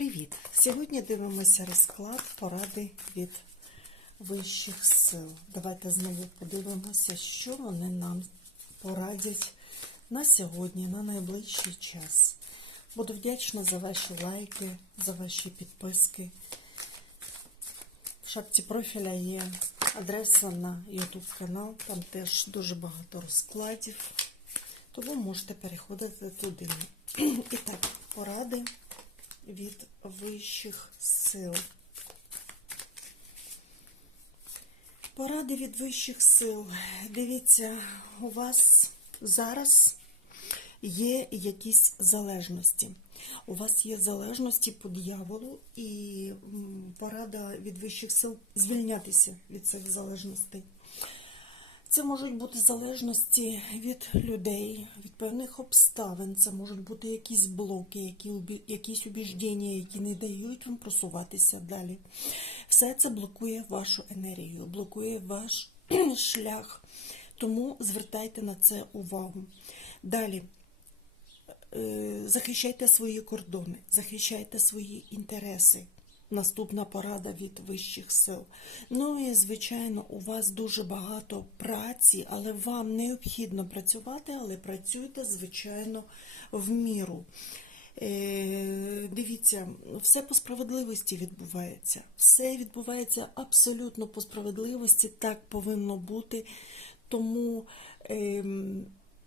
Привіт! Сьогодні дивимося розклад поради від вищих сил. Давайте знову подивимося, що вони нам порадять на сьогодні, на найближчий час. Буду вдячна за ваші лайки, за ваші підписки. В шапці профіля є адреса на YouTube канал, там теж дуже багато розкладів, тому можете переходити туди. І так, поради від вищих сил. Поради від вищих сил. Дивіться, у вас зараз є якісь залежності. У вас є залежності по дияволу, і порада від вищих сил звільнятися від цих залежностей. Це можуть бути залежності від людей, від певних обставин. Це можуть бути якісь блоки, які, якісь убіждення, які не дають вам просуватися далі. Все це блокує вашу енергію, блокує ваш шлях. Тому звертайте на це увагу. Далі. Е, захищайте свої кордони, захищайте свої інтереси. Наступна порада від вищих сил. Ну і звичайно, у вас дуже багато праці, але вам необхідно працювати, але працюйте, звичайно, в міру. Е, дивіться, все по справедливості відбувається. Все відбувається абсолютно по справедливості, так повинно бути. Тому.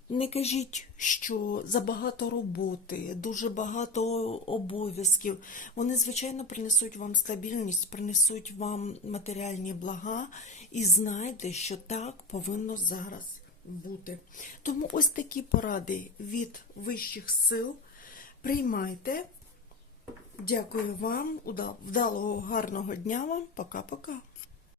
Не кажіть, що забагато роботи, дуже багато обов'язків. Вони, звичайно, принесуть вам стабільність, принесуть вам матеріальні блага, і знайте, що так повинно зараз бути. Тому ось такі поради від вищих сил. Приймайте. Дякую вам, вдалого, гарного дня вам. Пока-пока.